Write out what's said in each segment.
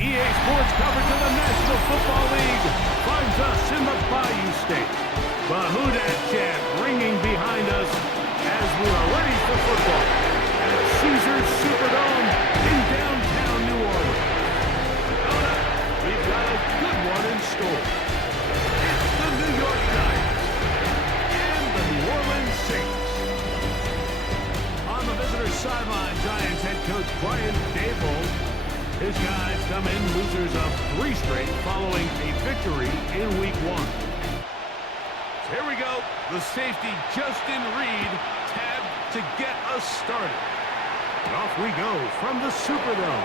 EA Sports coverage of the National Football League finds us in the Bayou State. The Who Dat chant ringing behind us as we are ready for football at Caesars Superdome in downtown New Orleans. Coming up, we've got a good one in store. It's the New York Giants and the New Orleans Saints. On the visitor's sideline, Giants head coach Brian Daboll. His guys come in losers of 3 straight following a victory in Week 1. So here we go. The safety Justin Reed tabbed to get us started. And off we go from the Superdome.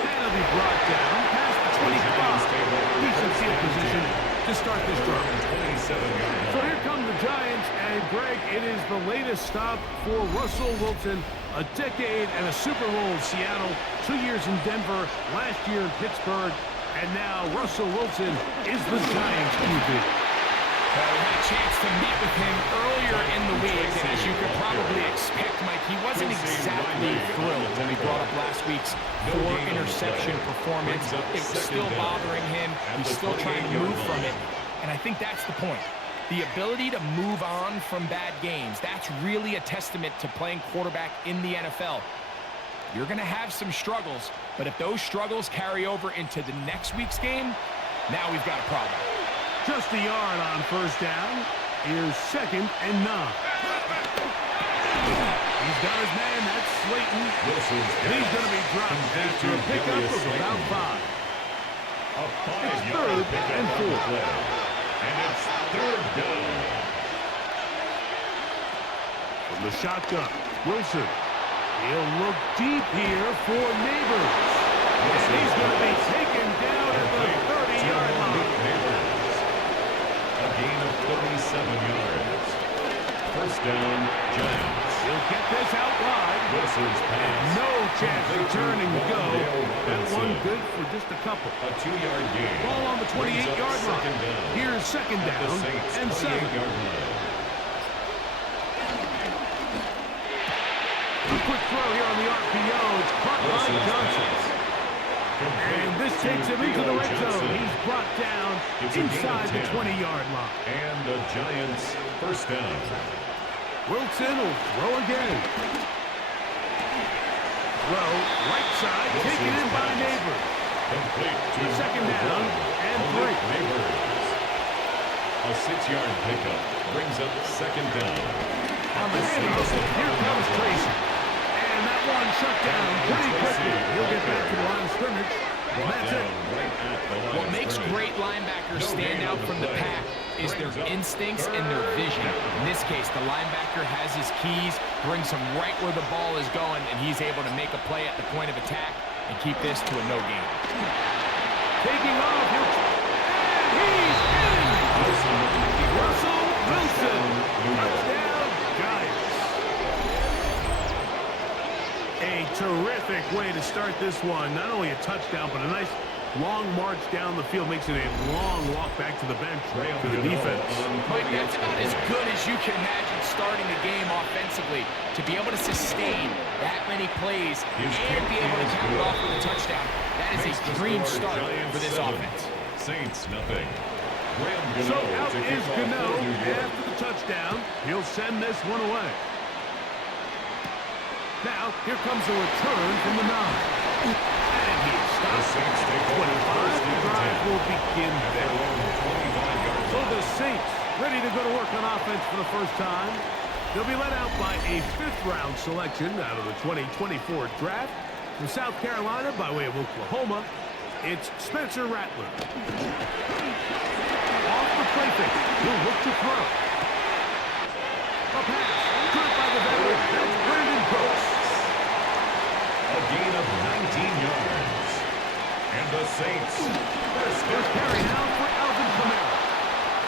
That'll be brought down past the 25. Decent field position to start this drive. So here come the Giants, and Greg, it is the latest stop for Russell Wilson. A decade and a Super Bowl in Seattle, 2 years in Denver, last year in Pittsburgh, and now Russell Wilson is the Giants QB. Well, we had a chance to meet with him earlier in the week, and as you could probably expect, Mike, he wasn't exactly thrilled when we brought up last week's 4-interception performance. It was still bothering him. He's still trying to move from it, and I think that's the point. The ability to move on from bad games, that's really a testament to playing quarterback in the NFL. You're going to have some struggles, but if those struggles carry over into the next week's game, now we've got a problem. Just a yard on first down. Here's 2nd and 9. He's got his man, that's Slayton. And he's going to be dropped after a pickup of about 5. It's 3rd and 4. And it's 3rd down. From the shotgun, Wilson. He'll look deep here for Neighbors. And he's going to be taken down at the 30-yard line. A gain of 37 yards. 1st down, Giants. He'll get this out wide. Wilson's pass. No chance of turning to go. That one good for just a couple. A 2-yard gain. Ball on the 28-yard line. Here's 2nd down and 7. A quick throw here on the RPO. It's caught by Johnson. And this takes him into the red zone. He's brought down inside the 20-yard line. And the Giants' 1st down. Wilson will throw again. Throw, right side, taken in by Neighbors. Complete to 2nd down and 3. Neighbors. A 6-yard pickup brings up 2nd down. On the handoff, here comes Tracy. And that one shut down pretty quickly. He'll get back to the line of scrimmage. And that's it. What makes great linebackers stand out from the pack is their instincts and their vision. In this case, the linebacker has his keys, brings him right where the ball is going, and he's able to make a play at the point of attack and keep this to a no gain. Taking off, and he's in! Russell Wilson, touchdown, Giants. A terrific way to start this one. Not only a touchdown, but a nice long march down the field. Makes it a long walk back to the bench for the defense. Mike, that's about as good as you can imagine starting a game offensively. To be able to sustain that many plays and be able to cap it off with a touchdown, that is a dream start for this offense. Saints, nothing. So out is Gano after the touchdown. He'll send this one away. Now, here comes a return from the 9. And he stops. 25. The drive will begin there. So the Saints ready to go to work on offense for the first time. They'll be led out by a 5th-round selection out of the 2024 draft. From South Carolina by way of Oklahoma, it's Spencer Rattler. Off the play fake. He'll look to throw. A pass. Good by the veteran. That's Brandon Brooks. A gain of 19 yards. And the Saints. First carry now for Alvin Kamara.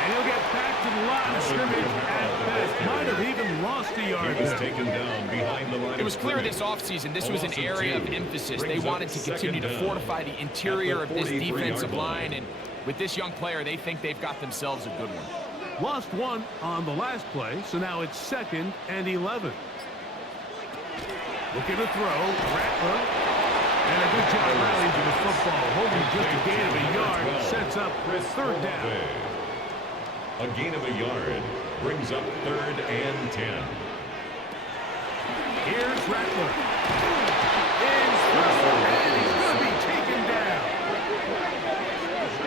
And he'll get back to the line of scrimmage at best. Might have even lost a yard. He was taken down behind the line. It was clear this offseason this was an area of emphasis. They wanted to continue to fortify the interior of this defensive line. And with this young player, they think they've got themselves a good one. Lost one on the last play, so now it's 2nd and 11. Looking to throw, Rattler, and a good job rallying to the football. Holding just a gain of a yard sets up third down. A gain of a yard brings up 3rd and 10. Here's Rattler. In through, and he's going to be taken down.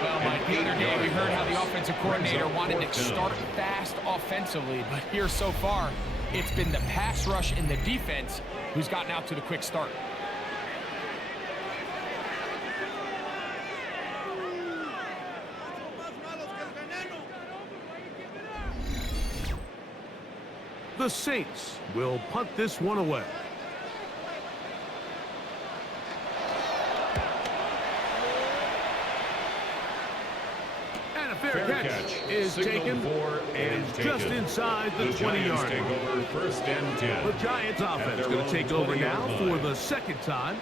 Well, Mike, the other day we heard how the offensive coordinator wanted to start fast offensively, but here so far, it's been the pass rush and the defense who's gotten out to the quick start. The Saints will punt this one away. And a fair catch is taken. It is just inside the 20-yard line. 1st and 10. The Giants offense going to take over now for the second time.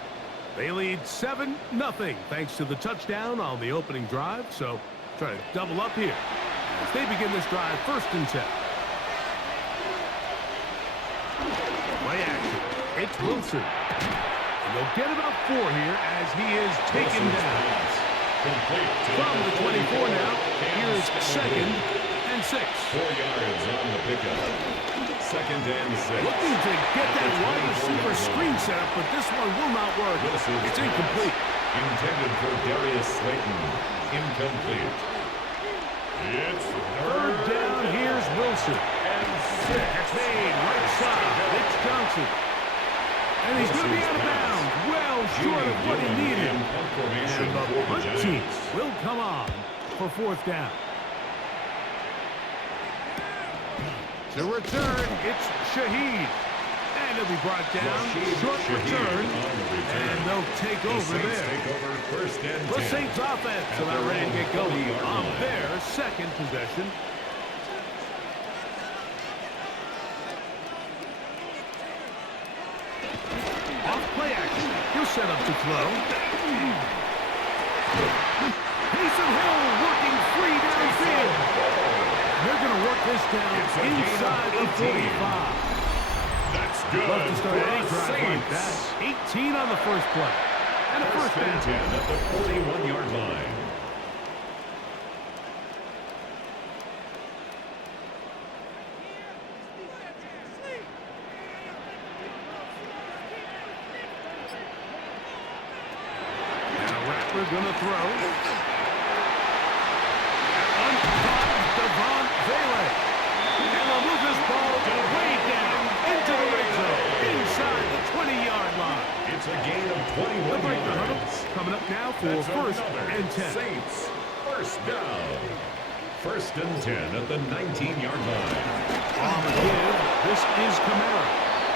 They lead 7-0 thanks to the touchdown on the opening drive. So try to double up here as they begin this drive 1st and 10. Play action. It's Wilson. And they'll get about 4 here as he is taken down. From the 24 now, here's 2nd and 6. 4 yards on the pickup. 2nd and 6. Looking to get that wide receiver screen set up, but this one will not work. It's incomplete. Intended for Darius Slayton. Incomplete. It's 3rd down. Here's Wilson. and 6. That's made right side. It's Johnson. And he's going to be out of bounds. Well short of what he needed. And the punt team will come on for 4th down. To return, it's Shaheed. And he'll be brought down. Short return. And they'll take over there. The Saints offense about ready to get going on their 2nd possession. Off play action. He'll set up to throw. Taysom Hill working free downfield. They're going to work this down inside the 45. That's good. Love to start any drive like that. 18 on the first play. And a 1st down. 10 at the 41-yard line. We're going to throw. Devon Vele. And they'll move this ball way down into the red zone, inside the 20-yard line. It's a gain of 21 yards. Coming up now for 1st and 10. Saints, 1st down. 1st and 10 at the 19-yard line. On the give, this is Kamara.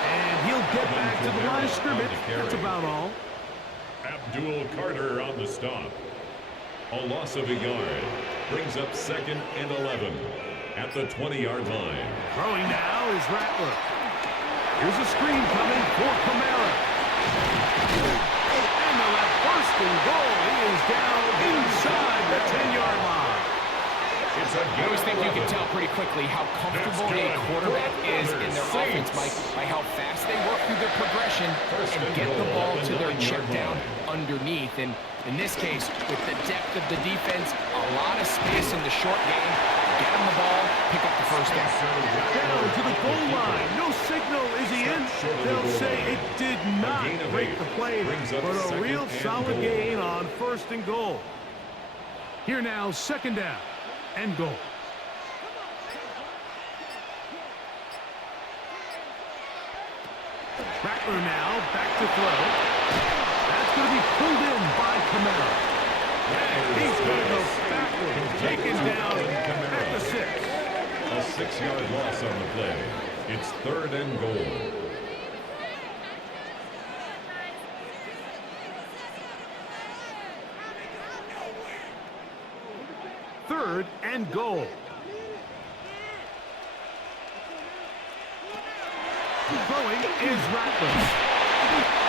And he'll get back to the line of scrimmage. That's about all. Abdul Carter on the stop. A loss of a yard brings up 2nd and 11 at the 20-yard line. Throwing now is Rattler. Here's a screen coming for Kamara. And the left 1st and goal. He is down inside the 10-yard line. I always think you can tell pretty quickly how comfortable a quarterback is in their offense, Mike, by how fast they work through their progression and get the ball to their check down underneath. And in this case, with the depth of the defense, a lot of space in the short game, get him the ball, pick up the 1st down. Down to the goal line. No signal. Is he in? They'll say it did not break the play, but a real solid gain on 1st and goal. Here now, 2nd down and goal. Rattler now back to throw. That's going to be pulled in by Kamara. And he's going to go backward, taken down at the 6. A 6-yard loss on the play. It's 3rd and goal. Third and goal. Throwing is Rattler.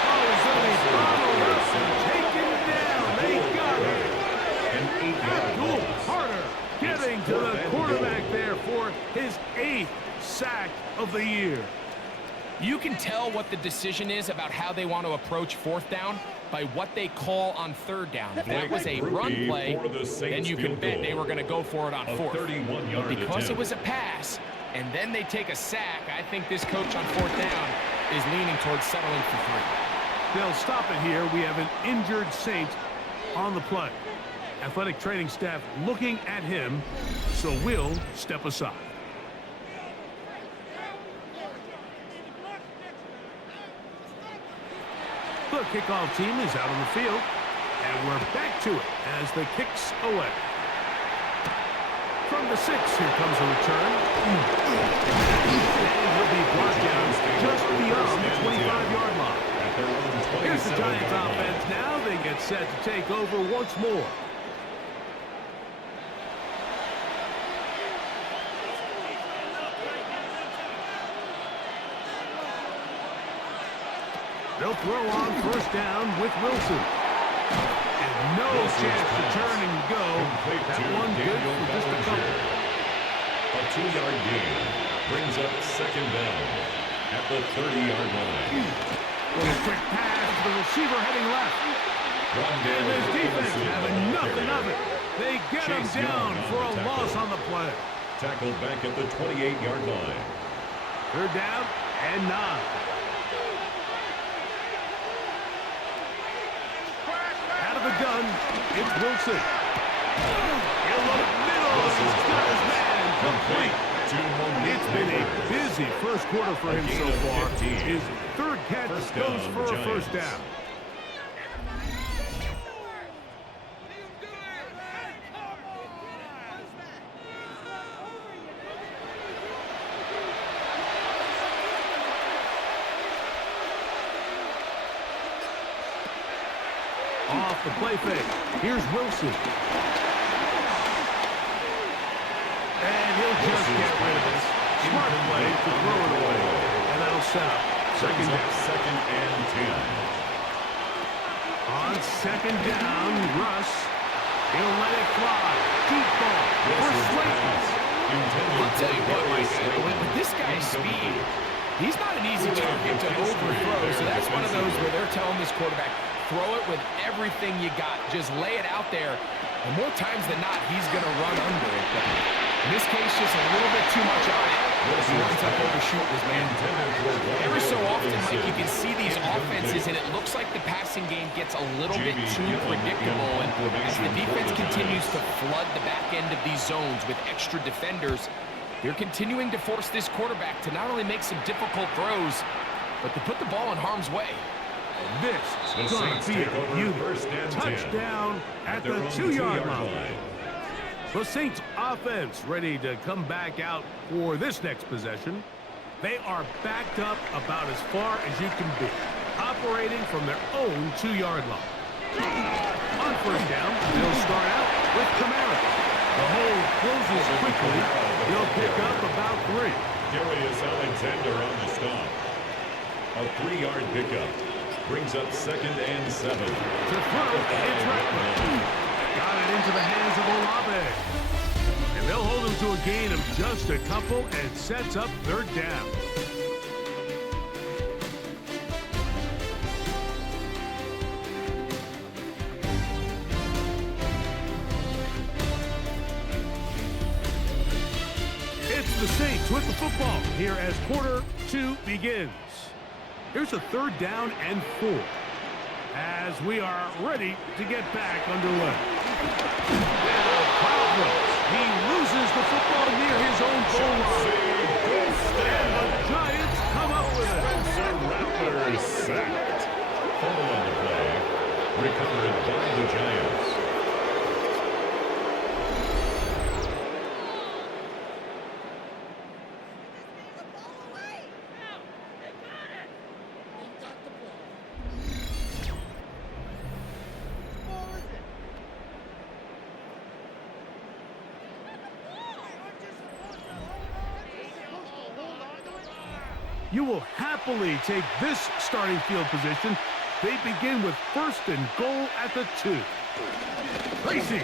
Oh, he's going to be followed up and taken down. They got it. Abdul Carter getting to the quarterback there for his 8th sack of the year. You can tell what the decision is about how they want to approach fourth down by what they call on third down. If that was a run play, then you can bet they were going to go for it on fourth. But because it was a pass, and then they take a sack, I think this coach on fourth down is leaning towards settling for 3. They'll stop it here. We have an injured Saint on the play. Athletic training staff looking at him, so we'll step aside. The kickoff team is out on the field, and we're back to it as the kick's away. From the 6, here comes a return. And he'll be brought down just beyond the 25-yard line. Here's the Giants offense now. They get set to take over once more. They'll throw on first down with Wilson. And no chance to turn and go. That one good for just a couple. A 2-yard gain brings up second down at the 30-yard line. A quick pass to the receiver heading left. And this defense having nothing of it. They get him down for a loss on the play. Tackled back at the 28-yard line. Third down and 9. The gun, it's Wilson. He'll look middle. He's got his man complete. It's been a busy first quarter for him so far. His third catch goes for a first down. Off the play fake. Here's Wilson. And he'll just get rid of it. Smart play to throw it away. And that'll set up second and 10. On second down, Russ. He'll let it fly. Deep ball for Slayton. I'll tell you what, with this guy's speed, he's not an easy target to overthrow. So that's one of those where they're telling this quarterback, throw it with everything you got. Just lay it out there. And more times than not, he's going to run under it. But in this case, just a little bit too much on it. He winds up overshooting his man. Every so often, Mike, you can see these offenses, and it looks like the passing game gets a little bit too predictable. And as the defense continues to flood the back end of these zones with extra defenders, they're continuing to force this quarterback to not only make some difficult throws, but to put the ball in harm's way. This is going to be a huge touchdown at the 2-yard line. The Saints offense ready to come back out for this next possession. They are backed up about as far as you can be, operating from their own 2-yard line. On first down, they'll start out with Kamara. The hole closes quickly. He'll pick up about 3. Darius Alexander on the stop. A 3-yard pickup. Brings up second and 7. To throw, it's Rattler. Got it into the hands of Olave. And they'll hold him to a gain of just a couple and sets up third down. It's the Saints with the football here as quarter 2 begins. Here's a third down and 4 as we are ready to get back underway. Now, Pablo, he loses the football near his own goal line. And the Giants come up with it. Spencer Rattler sacked. Fumble on the play. Recovered by the Giants. You will happily take this starting field position. They begin with first and goal at the 2. Tracy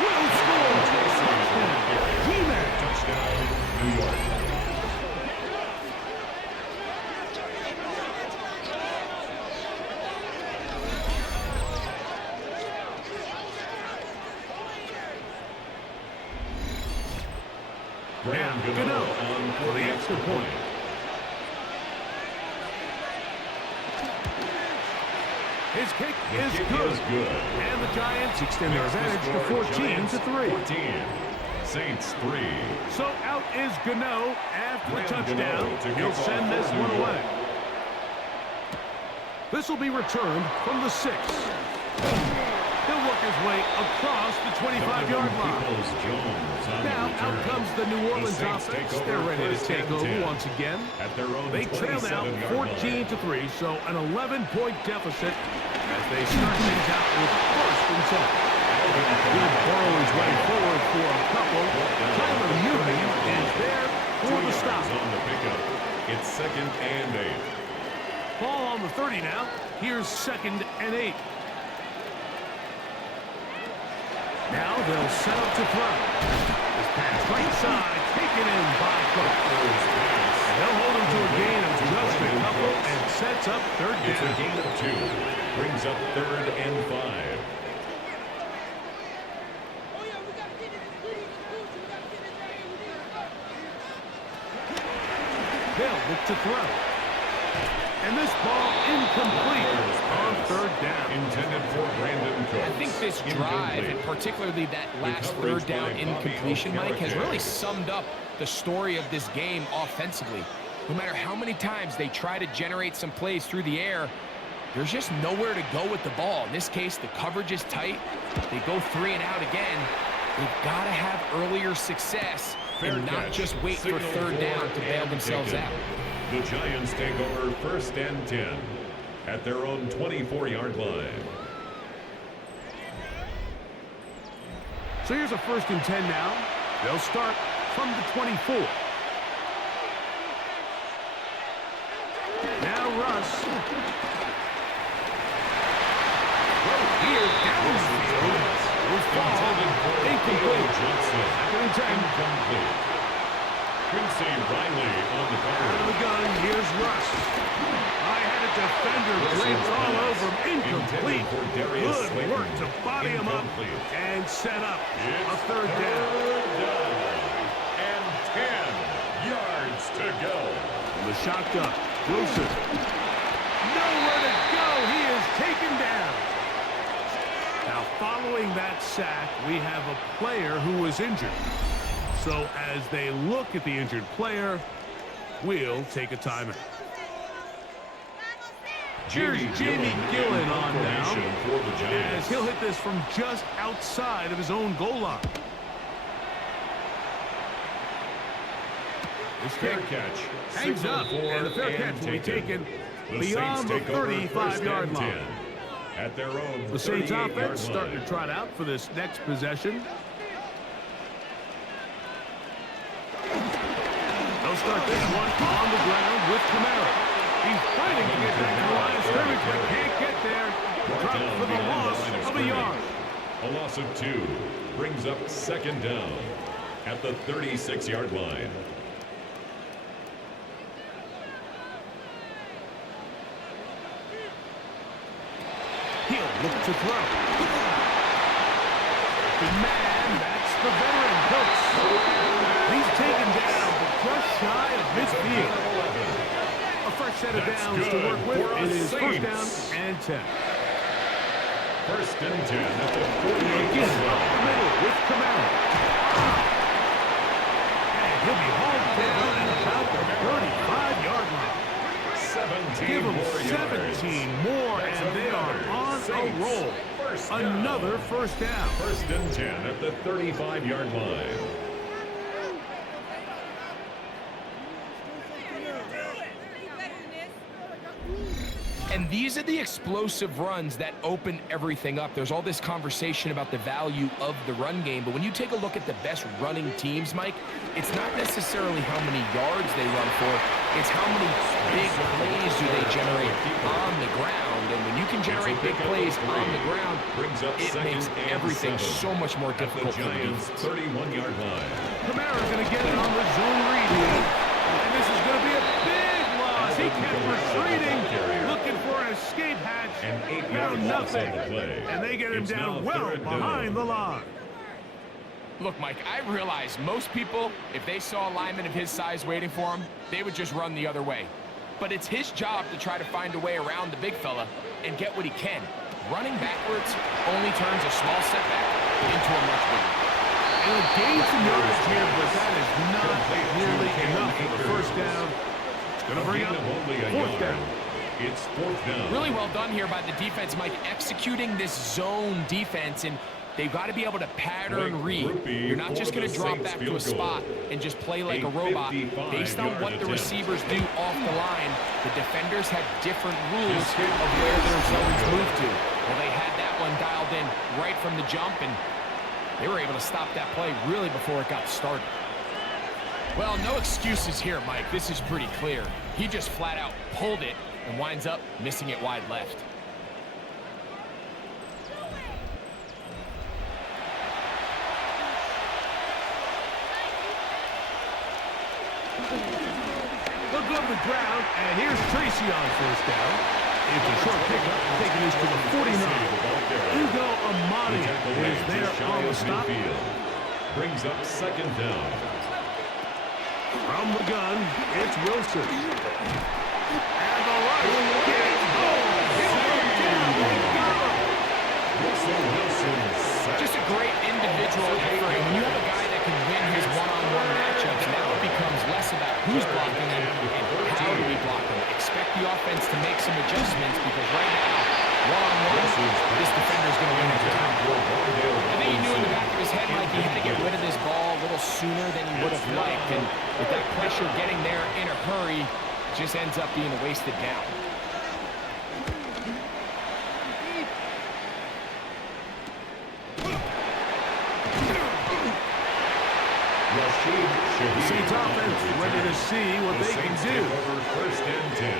will score. Touchdown, New York. Graham Gano on for the extra point. His kick is good. And the Giants extend their advantage to 14-3. 14. Saints 3. So out is Gano after the touchdown. He'll send this one away. This will be returned from the 6. He'll work his way across the 25-yard line. Now out comes the New Orleans offense. They're ready to take over once again. They trail now 14-3, so an 11-point deficit as they start things out with 1st and 10. He'll borrow his way forward for a couple. Tyler Newton is there for the stop. On the pickup. It's 2nd and 8. Ball on the 30 now. Here's 2nd and 8. Now they'll set up to throw. This pass right side, taken in by Cook. And they'll hold him to a gain of just a couple and sets up 3rd down. It's a gain of 2. Brings up 3rd and 5. They'll look to throw. And this ball incomplete on 3rd down. Intended for Brandon Cooks. I think this drive, and particularly that last 3rd down incompletion, Mike, has really summed up the story of this game offensively. No matter how many times they try to generate some plays through the air, there's just nowhere to go with the ball. In this case, the coverage is tight. They go 3 and out again. They've got to have earlier success and not just wait for 3rd down to bail themselves out. The Giants take over 1st and 10 at their own 24-yard line. So here's a 1st and 10 now. They'll start from the 24. Now Russ. Here downfield. Incomplete. 2nd and 10. Incomplete. Quincy Riley on the Out of card. the gun, here's Russ. I had a defender draped all over him. Incomplete. Good work to body him up and set up a 3rd down. And 10 yards to go. And the shotgun. Wilson. Nowhere to go. He is taken down. Now, following that sack, we have a player who was injured. So as they look at the injured player, we'll take a timeout. Here's Jamie Gillen on now, as he'll hit this from just outside of his own goal line. This Fair catch. hangs up, and the fair catch will be taken beyond the 35-yard line. At their own The Saints offense starting to trot out for this next possession. They'll start this one on the ground with Kamara. He's fighting to get back to the line of scrimmage, but can't get there. Dropped for the loss of a yard. A loss of 2 brings up 2nd down at the 36-yard line. He'll look to throw. The man, that's the veteran Cooks. He's taken down, but just shy of midfield. A fresh set of downs to work with. It is 1st down and 10. 1st and 10 at the 48. Again, up the middle with Kamara. And he'll be hauled down at about the 35-yard line. 17 Give them more 17 more, and they are on a roll. Another 1st down. 1st and 10 at the 35-yard line. And these are the explosive runs that open everything up. There's all this conversation about the value of the run game, but when you take a look at the best running teams, Mike, it's not necessarily how many yards they run for, it's how many big plays do they generate on the ground. And when you can generate big plays on the ground, it makes everything so much more difficult for the Giants' defense. 31-yard line. Kamara's going to get it on the zone read here. And this is going to be a big loss. He kept retreating, looking for an escape hatch. An 8-yard Found loss on nothing. the play. And they get him It's now down well 3rd down. behind the line. Look, Mike, I realize most people, if they saw a lineman of his size waiting for him, they would just run the other way. But it's his job to try to find a way around the big fella and get what he can. Running backwards only turns a small setback into a much bigger. And a gain some yards here, but that is not nearly enough for the first down. It's going to bring up fourth down. It's fourth down. Really well done here by the defense, Mike, executing this zone defense, and they've got to be able to pattern read. You're not just going to drop back to a spot and just play like a robot. Based on what the receivers do off the line, the defenders have different rules of where their zones move to. Well, they had that one dialed in right from the jump, and they were able to stop that play really before it got started. Well, no excuses here, Mike. This is pretty clear. He just flat out pulled it and winds up missing it wide left. Look over the ground, and here's Tracy on first down. It's a short pickup, taking us to the 49. Ugo Amadi is there on the stop. Brings up second down. From the gun, it's Wilson. And the rush gets home. Wilson. Just a great individual effort. When you have a guy that can win his one-on-one matchups, now it becomes less about who's blocking him and how do we block him. Expect the offense to make some adjustments because right now, one-on-one, this defender's going to win every time. I think he knew in the back of his head like he had to get rid of this ball a little sooner than he would have liked, and with that pressure getting there in a hurry, just ends up being a wasted down. Saints offense ready to see what they can do. First and 10.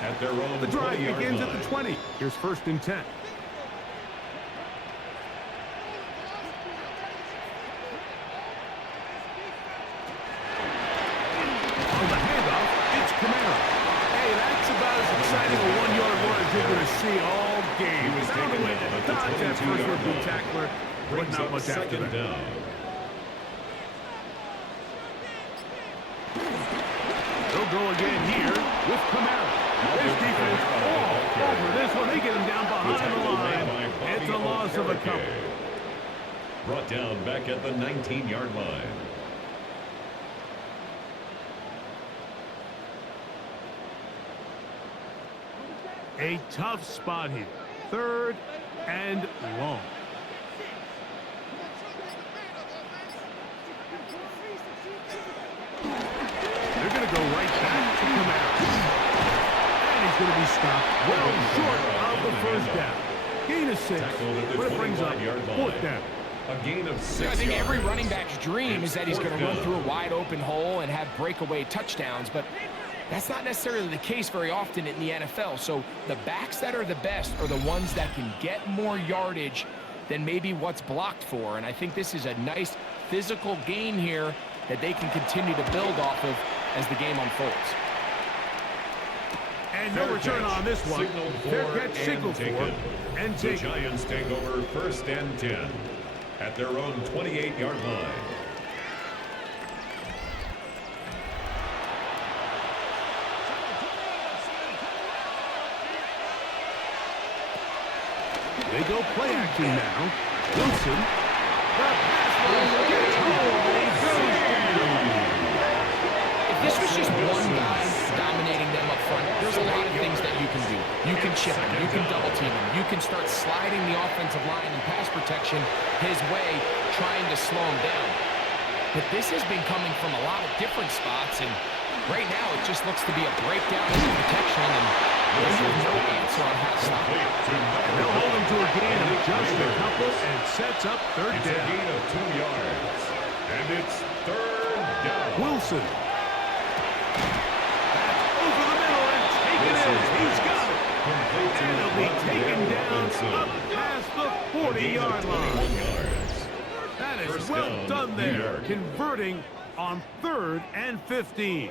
At their own The drive 20-yard begins line. at the 20. Here's first and 10. On the handoff, it's Camara. Hey, that's about as exciting a one-yard run as you're going to see all game. He was Found a taken way down to at the dodge that 22-yard first-rookie line. tackler, but Brings not up much after second that. down. They'll go again here with Camara. This defense all over this one. They get him down behind the line. It's a loss of a couple. Brought down back at the 19-yard line. A tough spot here. Third and long. They're going to go right back to Camara. And he's going to be stopped well short of the first down. Gain of 6, but it brings up fourth down. A gain of 6 I think yards. every running back's dream is that he's going to run through a wide open hole and have breakaway touchdowns, but that's not necessarily the case very often in the NFL. So the backs that are the best are the ones that can get more yardage than maybe what's blocked for. And I think this is a nice physical gain here that they can continue to build off of as the game unfolds. And no return on this one. Fair catch signaled for and The taken. Giants take over first and 10 at their own 28-yard line. They go play action now. Wilson. The pass rush gets home. And he goes down. If this was just one guy dominating them up front, there's a lot of things that you can do. You can chip him, you can double team him, you can start sliding the offensive line and pass protection his way, trying to slow him down. But this has been coming from a lot of different spots, and right now it just looks to be a breakdown in the protection, and there's no answer on how to stop it. And they'll hold him to a gain of just a couple and sets up third It's a down. gain of 2 yards. And it's third down. Wilson. Over the middle and taken in. He's got it. And he'll be taken down up past the 40-yard line. That is First well down, done New there. York. Converting on 3rd and 15.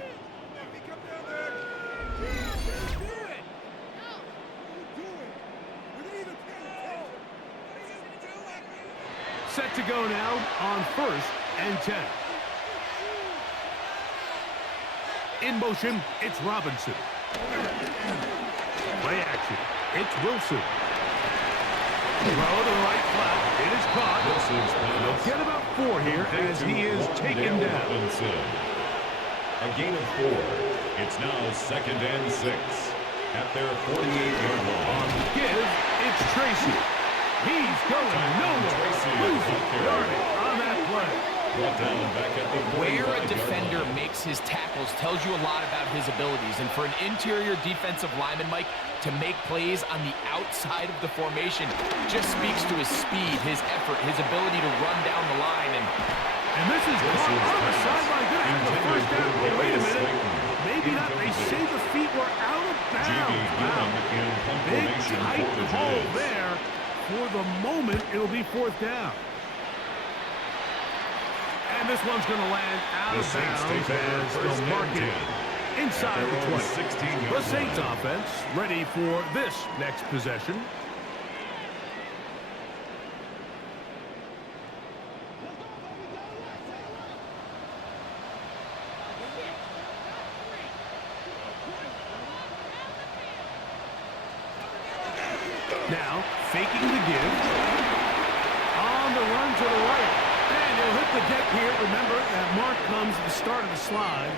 Set to go now on 1st and 10. In motion, it's Robinson. Play action. It's Wilson. Throw to the right flat. It is caught. He'll get about 4 here as he is taken down. A gain of 4. It's now 2nd and 6 at their 48-yard line. On the give, it's Tracy. He's going nowhere. Losing yardage on that play. Brought down back at the Where a defender makes his tackles tells you a lot about his abilities. And for an interior defensive lineman, Mike, to make plays on the outside of the formation just speaks to his speed, his effort, his ability to run down the line. And this is caught on the sideline. Going to have the first down. But wait a minute. Maybe not. They say the feet were out of bounds. Wow. Big, tight call there. For the moment, it'll be 4th down. And this one's going to land out of bounds as they'll mark it inside the 20. The Saints offense ready for this next possession. Now, faking the give. On the run to the right. And he'll hit the deck here. Remember, that mark comes at the start of the slide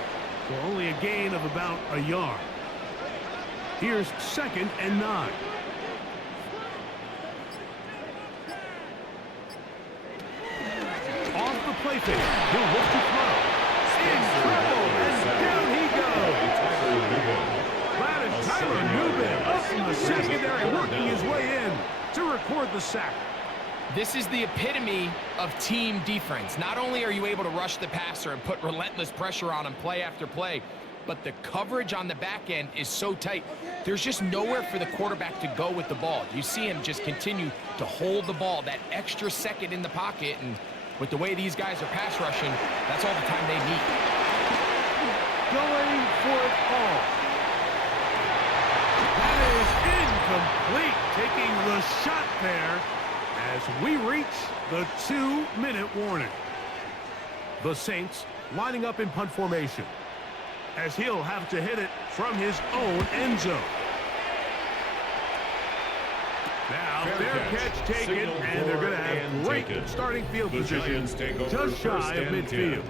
for only a gain of about a yard. Here's 2nd and 9. Off the play fake. He'll look to throw. In trouble, and down he goes. That is Tyler Newman up from the secondary, working his way in to record the sack. This is the epitome of team defense. Not only are you able to rush the passer and put relentless pressure on him play after play, but the coverage on the back end is so tight. There's just nowhere for the quarterback to go with the ball. You see him just continue to hold the ball, that extra second in the pocket, and with the way these guys are pass rushing, that's all the time they need. Going for it all. That is incomplete, taking the shot there as we reach the 2-minute warning. The Saints lining up in punt formation as he'll have to hit it from his own end zone. Now, fair catch taken, and they're going to have great starting field position just shy of midfield.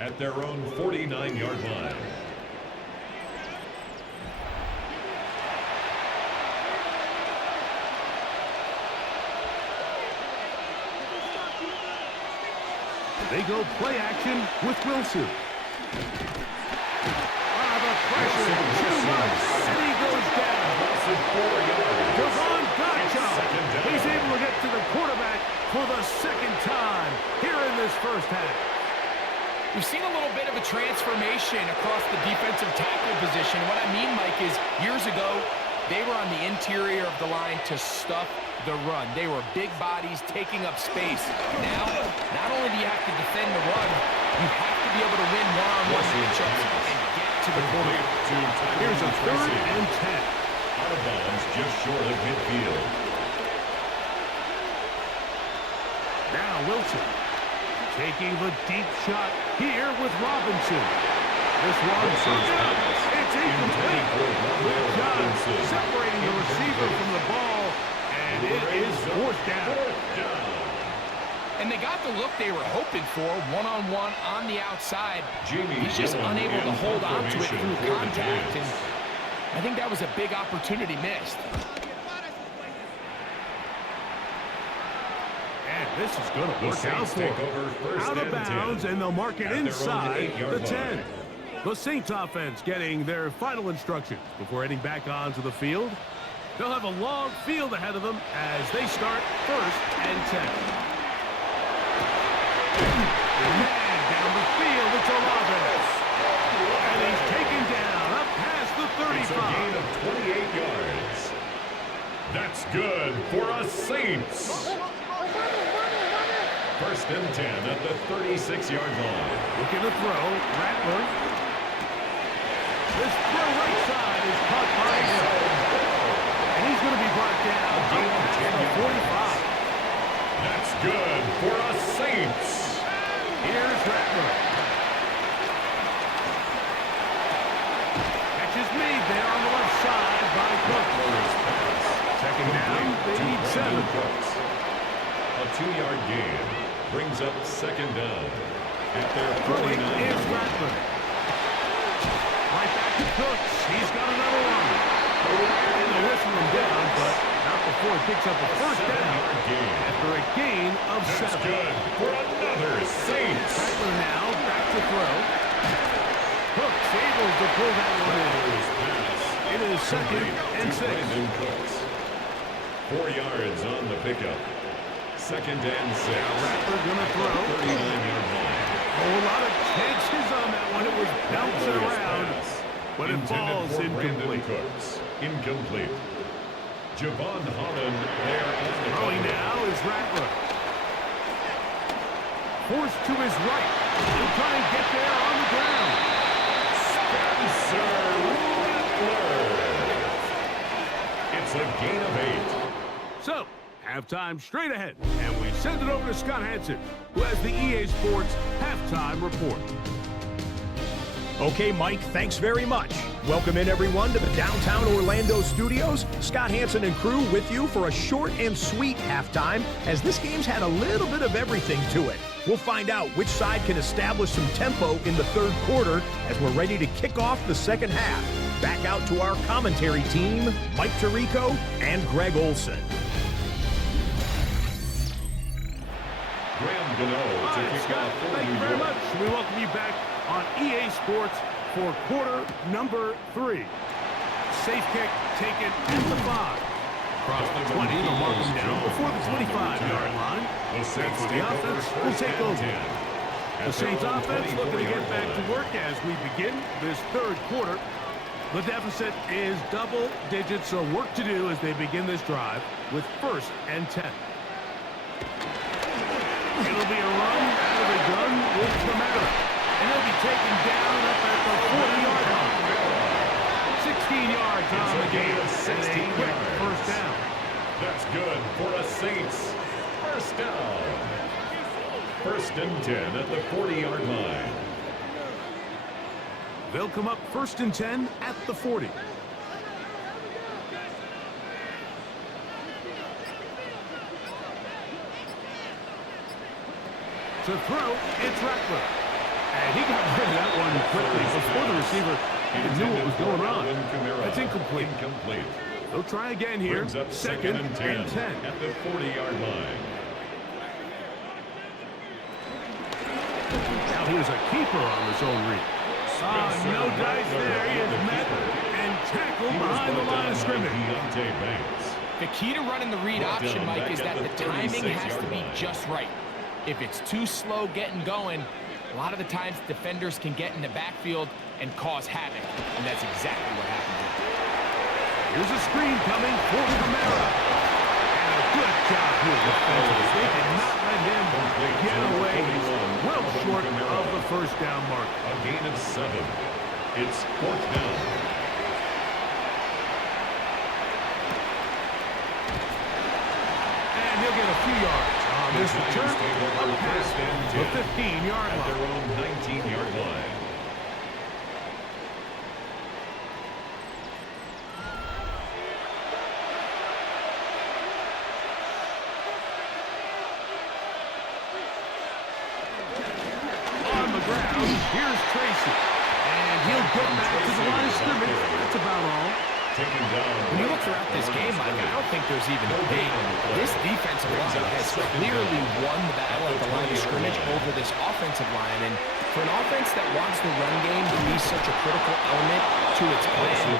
At their own 49-yard line. They go play action with Wilson. The pressure too much, and he goes down. Devon Gottschalk. He's able to get to the quarterback for the 2nd time here in this first half. We've seen a little bit of a transformation across the defensive tackle position. What I mean, Mike, is years ago, they were on the interior of the line to stuff the run. They were big bodies taking up space. Now, not only do you have to defend the run, you have to be able to win one-on-one matchups and get to the quarterback. Here's a 3rd and 10. Out of bounds, just short of midfield. Now Wilson taking the deep shot here with Robinson. This one, it's incomplete. Good job separating the receiver from the ball, and it is 4th down. And they got the look they were hoping for, one-on-one on the outside. He's just unable to hold on to it through contact, and I think that was a big opportunity missed. And this is going to work out for him. Out of bounds, and they'll mark it inside the 10. The Saints offense getting their final instructions before heading back onto the field. They'll have a long field ahead of them as they start 1st and 10. Man, down the field, it's Olave. And he's taken down up past the 35. It's a gain of 28 yards. That's good for us Saints. 1st and 10 at the 36-yard line. Looking to throw, Rattler. This throw right side is caught by him. And he's going to be brought down. Gain of 10 to 45. That's good for They to need 7. Brandon Cooks. A 2-yard gain brings up second down at their 49 is Rattler. Right back to Cooks. He's got another one. And they're whistling down, but not before he picks up a first down after a gain of 7. That's good for another Saints. Rattler now back to throw. Cooks able to pull that one in. It is second and 6. Brandon Cooks. 4 yards on the pickup. Second and 6. Rattler gonna throw. 39-yard line. A whole lot of chances on that one. It was bouncing around, but it falls incomplete. Cooks. Incomplete. Javon Holland there on the Throwing now is Rattler. Forced to his right. He'll try and get there on the ground. Spencer Rattler. It's a gain of 8. So, halftime straight ahead, and we send it over to Scott Hansen, who has the EA Sports halftime report. Okay, Mike, thanks very much. Welcome in, everyone, to the downtown Orlando studios. Scott Hansen and crew with you for a short and sweet halftime, as this game's had a little bit of everything to it. We'll find out which side can establish some tempo in the third quarter as we're ready to kick off the second half. Back out to our commentary team, Mike Tirico and Greg Olson. Graham Gano to kick off for Thank you New very York. much. We welcome you back on EA Sports for quarter number 3. Safe kick taken at the 5. Across the 20, they'll mark him down before the 25-yard line. The Saints The offense will take over. The Saints offense looking to get back to work as we begin this third quarter. The deficit is double digits, so work to do as they begin this drive with 1st and 10. It'll be a run out of the gun with Camara. And he'll be taken down up at the 40-yard line. 16 yards on the game. And a quick first down. That's good for a Saints. First down. 1st and 10 at the 40-yard line. They'll come up 1st and 10 at the 40. To throw, it's Rattler. And he got rid of that one quickly before the receiver even knew what was going on. That's incomplete. They'll try again here. Brings up 2nd and 10 at the 40-yard line. Now here's a keeper on his own read. No dice there. He is met and tackled behind the line of scrimmage. The key to running the read option, Mike, is that the timing has to be just right. If it's too slow getting going, a lot of the times defenders can get in the backfield and cause havoc, and that's exactly what happened here. Here's a screen coming for Camara. And a good job here defensively. They did not let him get away. He's well short of the first down mark. A gain of 7. It's 4th down. And he'll get a few yards. This return up past the 15-yard line. At their own 19-yard line. On the ground, here's Tracy. And he'll get back to the line of scrimmage. That's about all. When you look throughout this game, Mike, I don't think there's even a debate. This defensive line has clearly won the battle at the line of scrimmage over this offensive line. And for an offense that wants the run game to be such a critical element to its plan,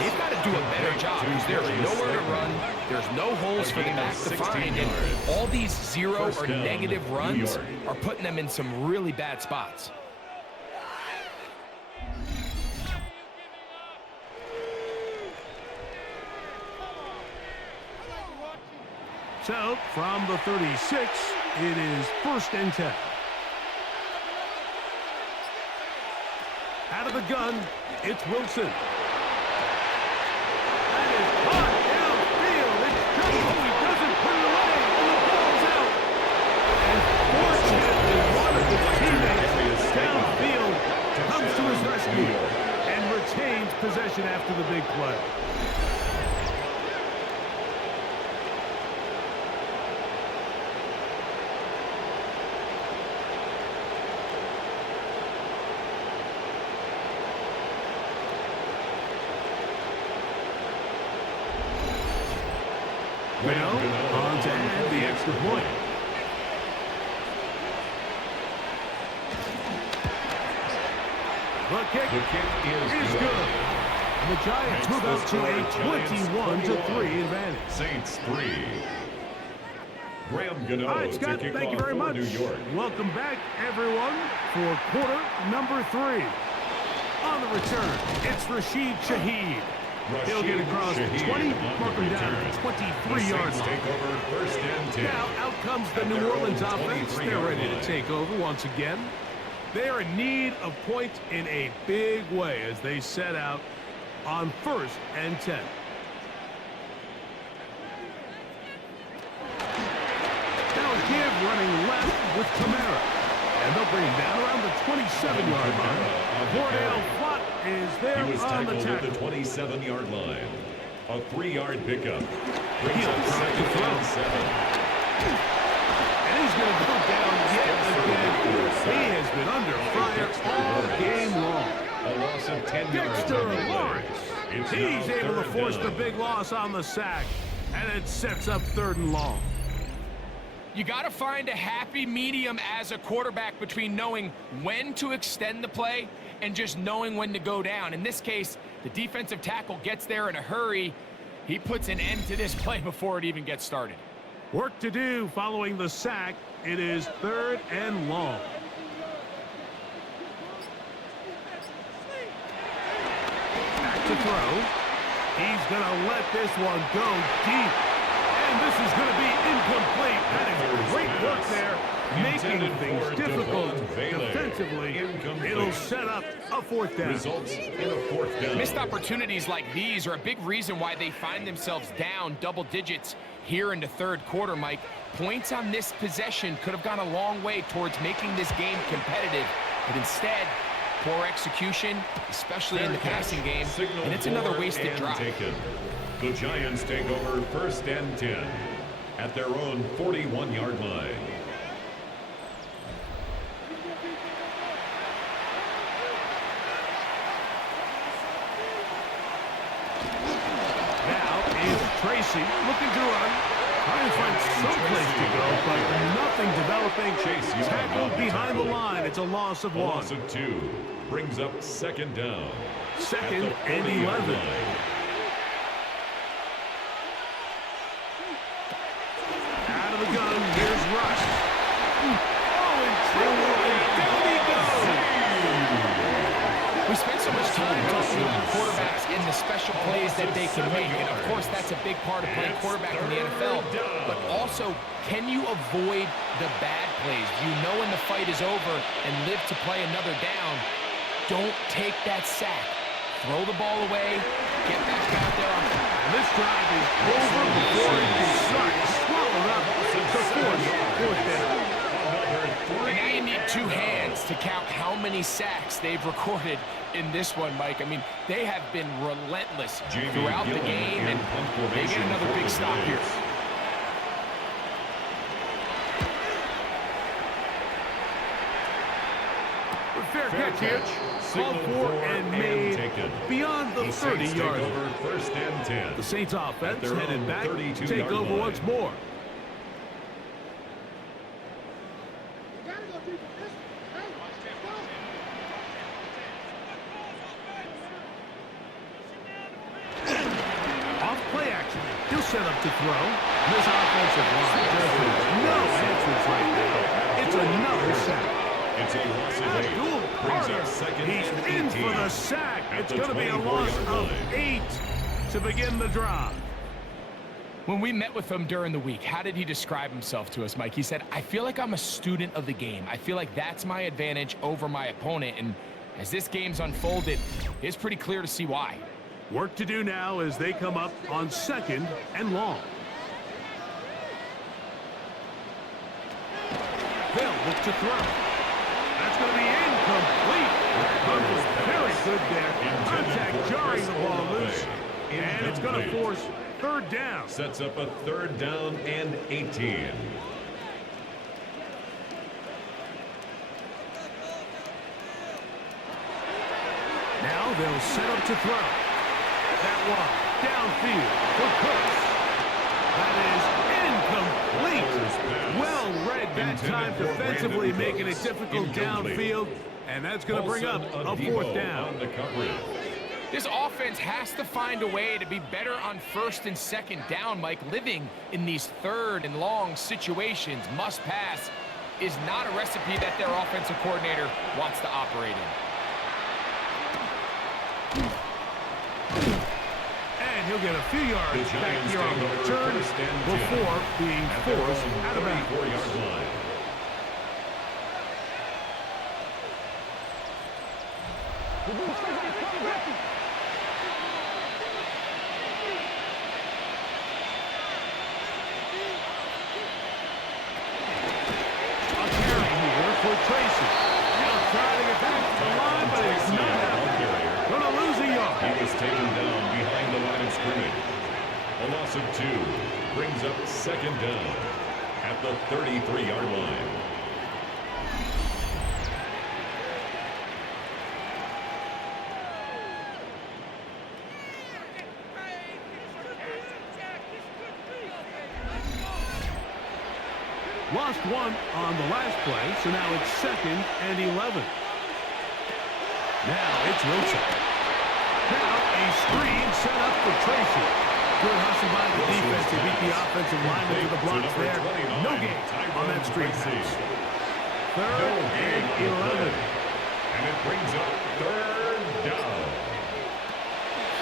they've got to do a better job because there's nowhere to run. There's no holes for the back to find. And all these 0 or negative runs are putting them in some really bad spots. So, from the 36, it is 1st and 10. Out of the gun, it's Wilson. That is caught downfield. It's Joe. He doesn't put it away, and the ball's out. And fortunately, one of his teammates downfield comes to his rescue and retains possession after the big play. Well, on to add the extra point. The kick is good. And the Giants move out to a 21-3 advantage. Saints 3. Graham Gano All right, Scott, thank you very much. New York. Welcome back, everyone, for quarter number 3. On the return, it's Rashid Shaheed. He'll get across the 20, mark him down at the 23-yard line. Take over first and 10. Now, out comes the New Orleans offense. They're ready to take over once again. They are in need of points in a big way as they set out on first and 10. Now a give running left with Kamara. And they'll bring him down around the 27-yard line. Cordell Flott is there He was on the tackled tackle. at the 27-yard line. A 3-yard pickup. Brings He'll up try to second throw. and 7. And he's going to go down yet again. He has been under fire all game long. A loss of 10 yards. Dexter on the play. Lawrence. It's He's now able to third force down. the big loss on the sack. And it sets up 3rd and long. You got to find a happy medium as a quarterback between knowing when to extend the play and just knowing when to go down. In this case, the defensive tackle gets there in a hurry. He puts an end to this play before it even gets started. Work to do following the sack. It is 3rd and long. Back to throw. He's going to let this one go deep. And this is going to be incomplete. That is great work there, making things difficult defensively. It'll set up a 4th down. Results in a 4th down. Missed opportunities like these are a big reason why they find themselves down double digits here in the 3rd quarter, Mike. Points on this possession could have gone a long way towards making this game competitive, but instead, poor execution, especially in the passing game, and it's another wasted drive. Taken. The Giants take over first and 10 at their own 41-yard line. Now is Tracy looking to run. Trying to find some place to go, but nothing developing. Chase Tackled behind the line. It's a loss of A 1. loss of 2 brings up 2nd down. 2nd at the and 40-yard 11. line. Out of the gun, here's Rush. Oh, and down he goes. We spent so much time talking about quarterbacks and the special plays that they can make, and of course that's a big part of playing quarterback in the NFL, but also, can you avoid the bad plays? Do you know when the fight is over and live to play another down? Don't take that sack. Throw the ball away, get back out there on top. And this drive is over before it can start. Swallowed up to 4th down. And now you need 2 hands to count how many sacks they've recorded in this one, Mike. I mean, they have been relentless throughout the game, and they get another big stop here. Fair catch here. Called for and made beyond the 30-yard line. Over first and 10. The Saints offense their headed own back to 32-yard take over line. once more. Off play action. He'll set up to throw. This offensive line just has no answers right now. It's another sack. It's a loss of 8. Abdul Brings Carter. up 2nd He's and in 18. for the sack. At It's the going to be a loss 24-yard of line. 8 to begin the drive. When we met with him during the week, how did he describe himself to us, Mike? He said, I feel like I'm a student of the game. I feel like that's my advantage over my opponent. And as this game's unfolded, it's pretty clear to see why. Work to do now as they come up on 2nd and long. They'll look to throw. That's going to be incomplete. Hunt was very good there. Contact jarring the ball loose. And it's going to force 3rd down. Sets up a 3rd down and 18. Now they'll set up to throw. That one downfield for Cooks. That is that time defensively, making it difficult downfield, and that's going to bring up a fourth down. This offense has to find a way to be better on first and second down, Mike. Living in these third and long situations, must pass, is not a recipe that their offensive coordinator wants to operate in. And he'll get a few yards back here on the return before being forced out of bounds. Tracy. He'll try to get back to the line, but it's not out. Gonna lose a yard. He was taken down behind the line of scrimmage. A loss of 2 brings up second down at the 33-yard line. Lost 1 on the last play, so now it's 2nd and 11. Now it's Wilson. Now a screen set up for Tracy. Good hustle by the defense to beat the offensive lineman to the blocks there. No gain on that screen pass. 3rd and 11. And it brings up 3rd down.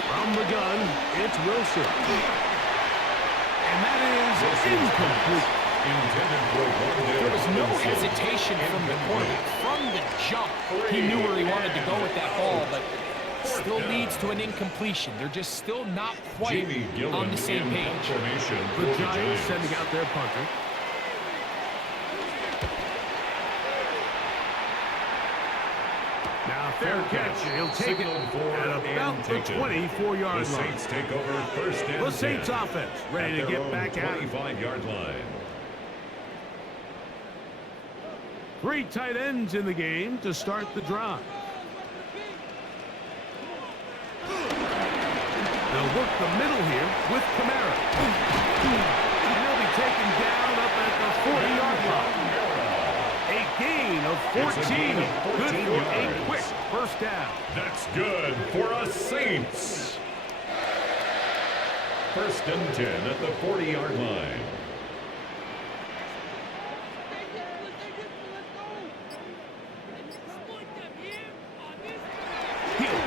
From the gun, it's Wilson. And that is incomplete. There was no hesitation from the quarterback. From the jump, he knew where he wanted to go with that ball, but still leads to an incompletion. They're just still not quite on the same page. The Giants sending out their punter. Now fair catch. He'll take it at about the 24-yard line. The Saints take over first and 10. The Saints offense ready to get back out. 25-yard line. 3 tight ends in the game to start the drive. They'll work the middle here with Kamara. And he'll be taken down up at the 40-yard line. A gain of 14. Good for a quick first down. That's good for us Saints. First and 10 at the 40-yard line.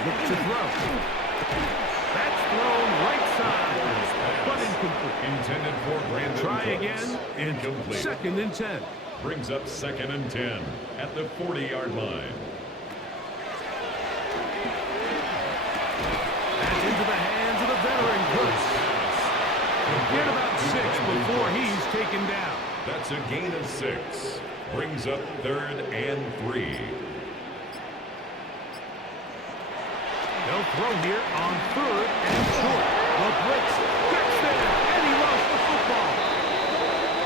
Look to throw. That's thrown right side, but incomplete. Intended for Brandon Try Cooks. again. Incomplete. 2nd and 10. Brings up 2nd and 10 at the 40-yard line. That's into the hands of the veteran Cooks. Get about 6 before he's taken down. That's a gain of 6. Brings up 3rd and 3. They'll throw here on 3rd and short. The blitz gets there, and he lost the football.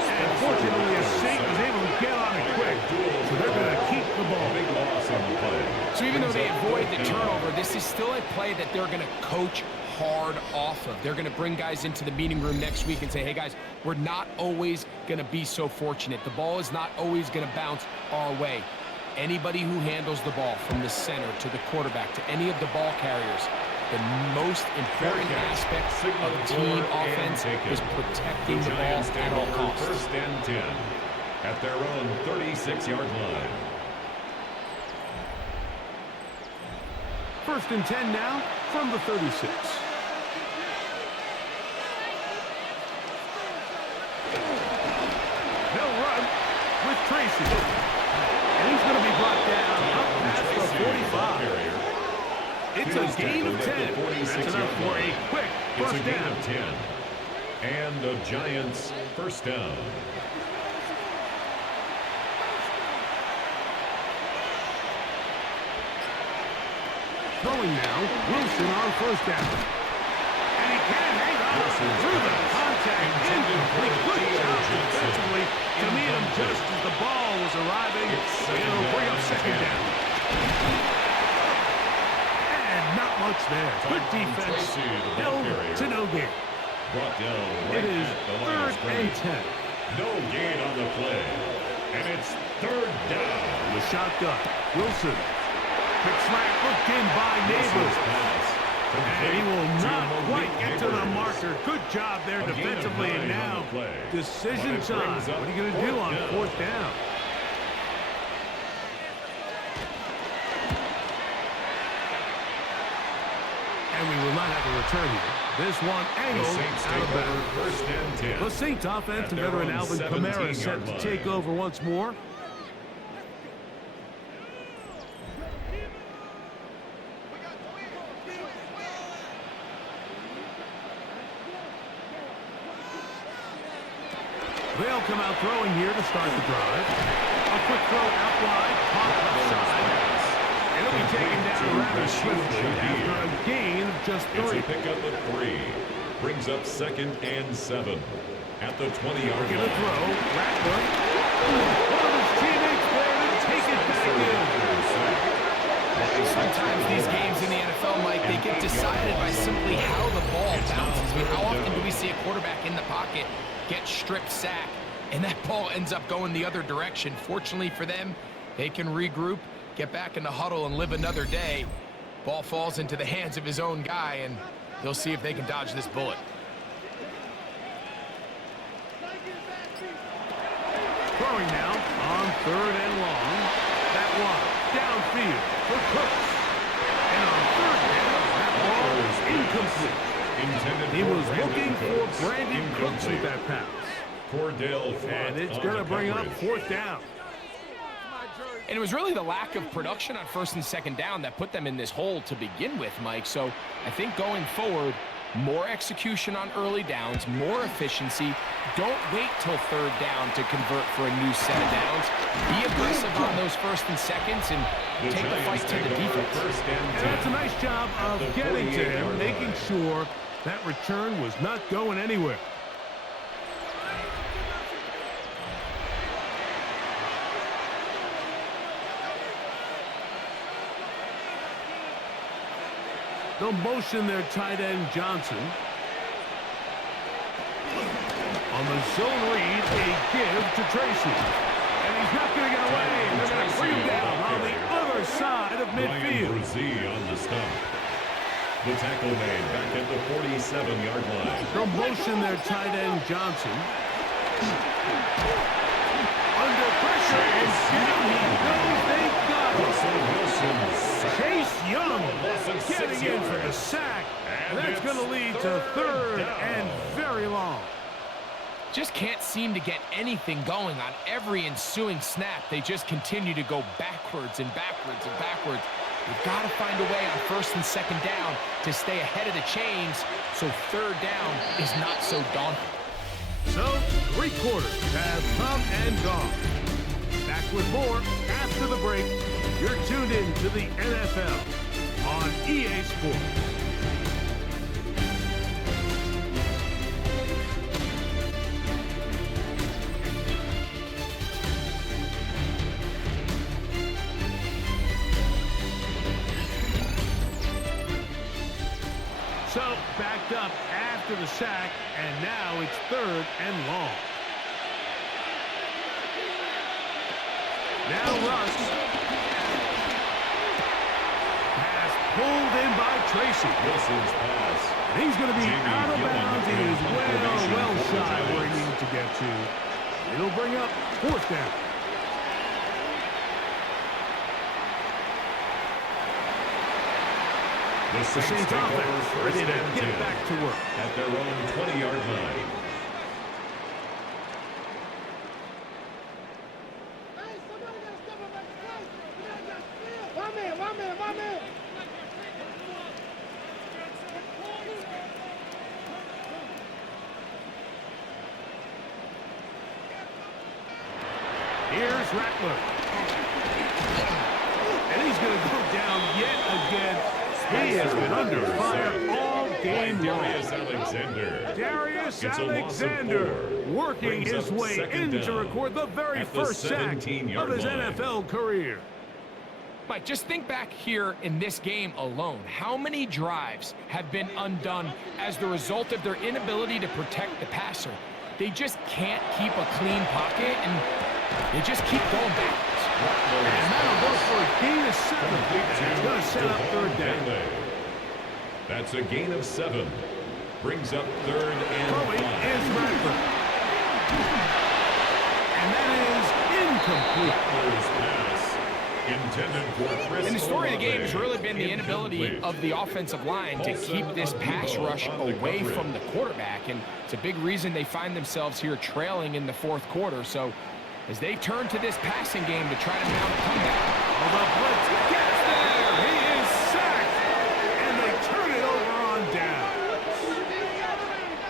And fortunately, a Saint was able to get on it quick, so they're going to keep the ball. Big loss on the play. So even though they avoid the turnover, this is still a play that they're going to coach hard off of. They're going to bring guys into the meeting room next week and say, hey, guys, we're not always going to be so fortunate. The ball is not always going to bounce our way. Anybody who handles the ball from the center to the quarterback to any of the ball carriers, the most important aspect of team offense is protecting the ball at all costs. First and 10 at their own 36-yard line. 1st and 10 now from the 36. They'll run with Tracy. And he's going to be brought down up past the 45. It's a gain of 10. That's enough for a quick first down. It's a gain of 10. And the Giants first down. Throwing now, Wilson on first down. And he can't hang on through the contact. Incomplete. Good job defensively to meet him just as the ball was arriving. It'll bring up 2nd down. And not much there. Good defense. Held to no gain. Brought down right it is at the line of 3rd and 10. No gain on the play. And it's third down. The shotgun. Wilson. Quick slant looked in by Neighbors. And he will not quite get to the marker. Good job there defensively. And now, decision time. What are you going to do on fourth down? And we will not have a return here. This one angled out of bounds. First and 10. The Saints offense and veteran Alvin Kamara set to take over once more. They'll come out throwing here to start the drive. A quick throw out wide, caught left side. And it'll be taken down rather swiftly after a gain of just 3. It's a pickup of 3. Brings up second and 7. At the 20-yard line. Going to throw. Ratcliffe. One of his teammates there to take it back in. Sometimes these games in the NFL, Mike, they get decided by simply how the ball bounces. I mean, how often do we see a quarterback in the pocket get stripped sack, and that ball ends up going the other direction? Fortunately for them, they can regroup, get back in the huddle, and live another day. Ball falls into the hands of his own guy, and they'll see if they can dodge this bullet. Throwing now on third and long. That one downfield for Cooks. And on third down, that ball is incomplete. He was looking for Brandon Cooks with that pass. And it's going to bring up fourth down. And it was really the lack of production on first and second down that put them in this hole to begin with, Mike. So I think going forward, more execution on early downs, more efficiency. Don't wait till third down to convert for a new set of downs. Be aggressive on those first and seconds and take the fight to the defense. And that's a nice job of getting to him, making sure that return was not going anywhere. They'll motion their tight end Johnson. On the zone read, a give to Tracy. And he's not going to get away. They're going to bring him down on the other side of midfield. On the stump. The tackle made back at the 47-yard line. They'll motion their tight end Johnson. Under pressure, and down he goes. They got it. Chase Young getting in for the sack. And that's going to lead to third and very long. Just can't seem to get anything going on every ensuing snap. They just continue to go backwards and backwards and backwards. You've got to find a way on first and second down to stay ahead of the chains so third down is not so daunting. So, 3 quarters have come and gone. Back with more after the break. You're tuned in to the NFL on EA Sports. So, backed up after the sack, and now it's third and long. Now Russ. Pass pulled in by Tracy. Wilson's pass. And he's going to be out of bounds. He is well shy where he needs to get to. It'll bring up fourth down. The Saints offense ready to get back to work. At their own 20-yard line. Here's Ratcliffe. And he's going to go down yet again. He has been under fire all game long. Darius Alexander working his way in to record the very first sack of his NFL career. Mike, just think back here in this game alone. How many drives have been undone as the result of their inability to protect the passer? They just can't keep a clean pocket, and They just keep going backwards. And that'll go for a gain of 7. It's going to set up third down. That's a gain of 7. Brings up third and 5. Is Radford. And that is incomplete. And the story of the game has really been the inability of the offensive line to keep this pass rush away from the quarterback. And it's a big reason they find themselves here trailing in the fourth quarter. So as they turn to this passing game to try to mount a comeback. Oh, the blitz gets there. He is sacked. And they turn it over on down.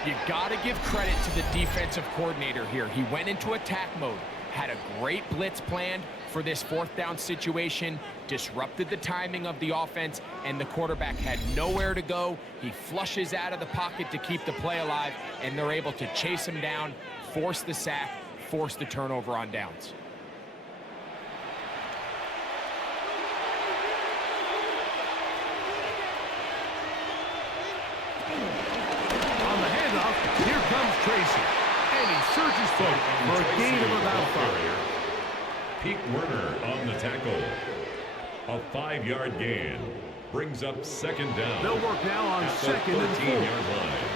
You got to give credit to the defensive coordinator here. He went into attack mode, had a great blitz planned for this fourth down situation, disrupted the timing of the offense, and the quarterback had nowhere to go. He flushes out of the pocket to keep the play alive, and they're able to chase him down, force the sack, force the turnover on downs. On the handoff, here comes Tracy. And he surges forward for a gain of about 5. Pete Werner on the tackle. A 5-yard gain. Brings up second down. They'll work now on second and 4. line.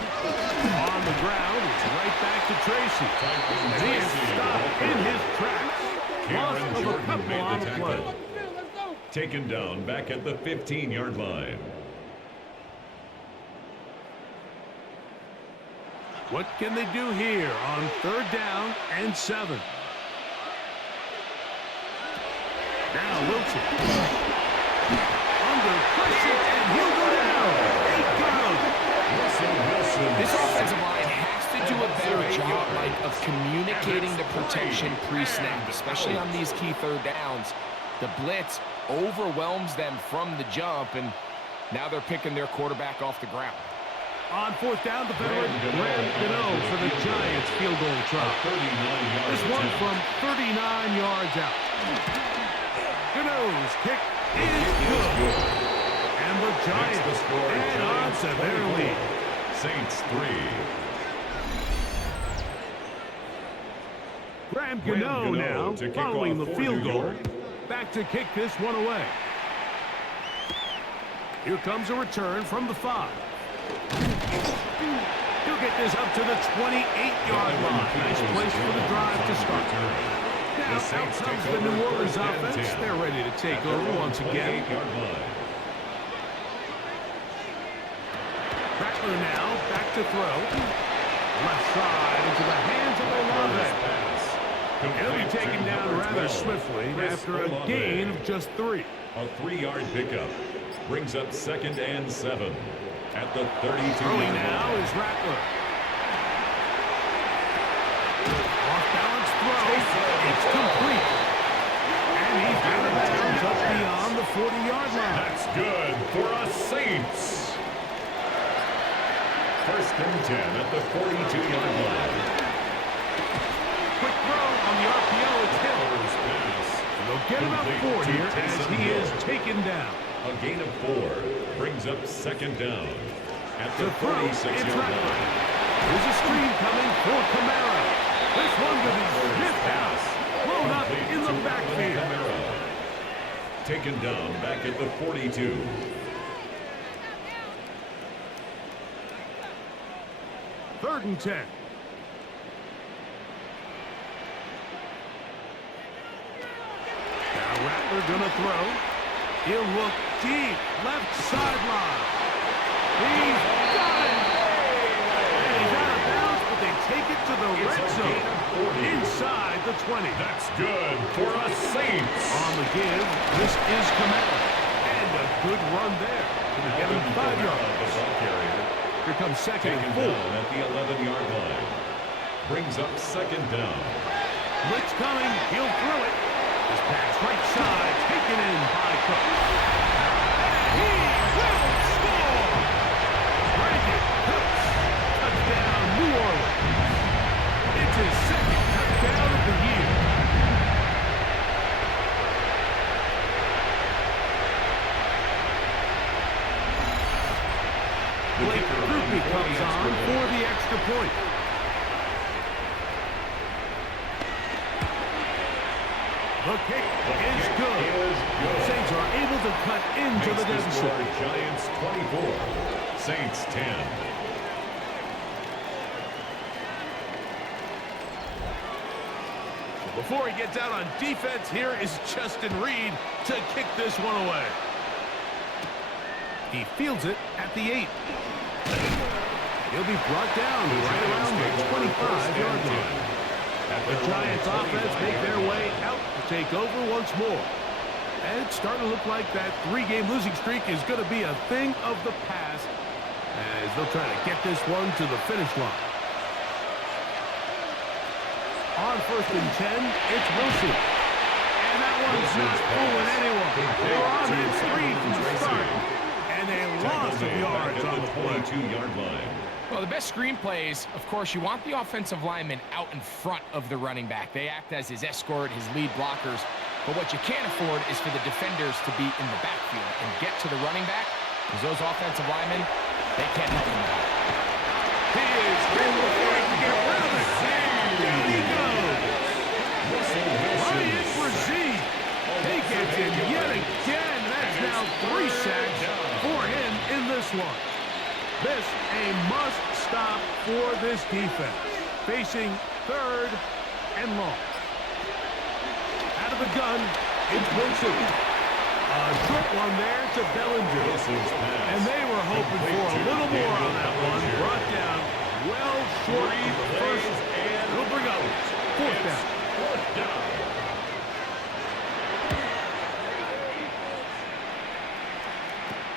On the ground, it's right back to Tracy. And he is stopped in his tracks. Loss of a couple on the play. Taken down back at the 15-yard line. What can they do here on third down and 7? Now Wilson. Under pressure, and he'll go down. He goes. This offensive line has to do a better job, Mike, of communicating the protection pre-snap, especially on these key third downs. The blitz overwhelms them from the jump, and now they're picking their quarterback off the ground. On fourth down, the veteran Graham Gano for the Giants field goal try. This one from 39 yards out. Gano's kick is good. And the Giants add on to their lead. Saints 3. Graham Gano now following the field goal. Back to kick this one away. Here comes a return from the 5. He'll get this up to the 28-yard line. Nice place for the drive to start. Now out comes the New Orleans offense. They're ready to take over once again. Rattler now back to throw. Left side into the hands of Olave. He'll be taken down rather swiftly after a gain of just 3. A 3-yard pickup brings up second and 7. At the 32-yard Throwing now is Rattler. Off-balance throw. It's complete. And he's out of bounds up beyond the 40-yard line. That's good for us Saints. First and 10 at the 42-yard line. Quick throw on the RPO. It's Hiller's pass. They'll get him up 4 here as he is taken down. A gain of 4 brings up second down at the 46-yard line. There's a screen coming for Kamara. This one to be sniffed out. Blown up in the backfield. Taken down back at the 42. Third and 10. Now Rattler gonna throw. He'll look deep, left sideline. He's got it! And he's out of bounds, but they take it to the red zone. Inside the 20. That's good for us Saints. On the give, this is Kamara. And a good run there. Gonna get him 5 yards. Here comes second and 4. At the 11-yard line. Brings up second down. Blitz coming, he'll throw it. This pass right side, taken in by Cook. He will score! Brandon Cooks, touchdown New Orleans. It's his second touchdown of the year. Blake Grupe comes on for the extra point. The kick is good. Saints are able to cut into the deficit. Giants 24, Saints 10. Before he gets out on defense, here is Justin Reed to kick this one away. He fields it at the 8. He'll be brought down right around the 25-yard line. The Giants offense make their way out to take over once more. And it's starting to look like that 3-game losing streak is going to be a thing of the past as they'll try to get this one to the finish line. On 1st and 10, it's Wilson. And that one's not fooling anyone. They were on that screen from the start. And a loss of yards on the 22-yard line. Well, the best screen plays, of course, you want the offensive lineman out in front of the running back. They act as his escort, his lead blockers. But what you can't afford is for the defenders to be in the backfield and get to the running back, because those offensive linemen, they can't help him out. He is going to get around it. Down he goes. Ryan Brazil. He gets in yet again. That's now 3 sacks for him in this one. This a must-stop for this defense. Facing 3rd and long. Out of the gun, it's Wilson. A short one there to Bellinger. And they were hoping for a little more on that one. Brought down well short of the first. It'll bring up 4th down.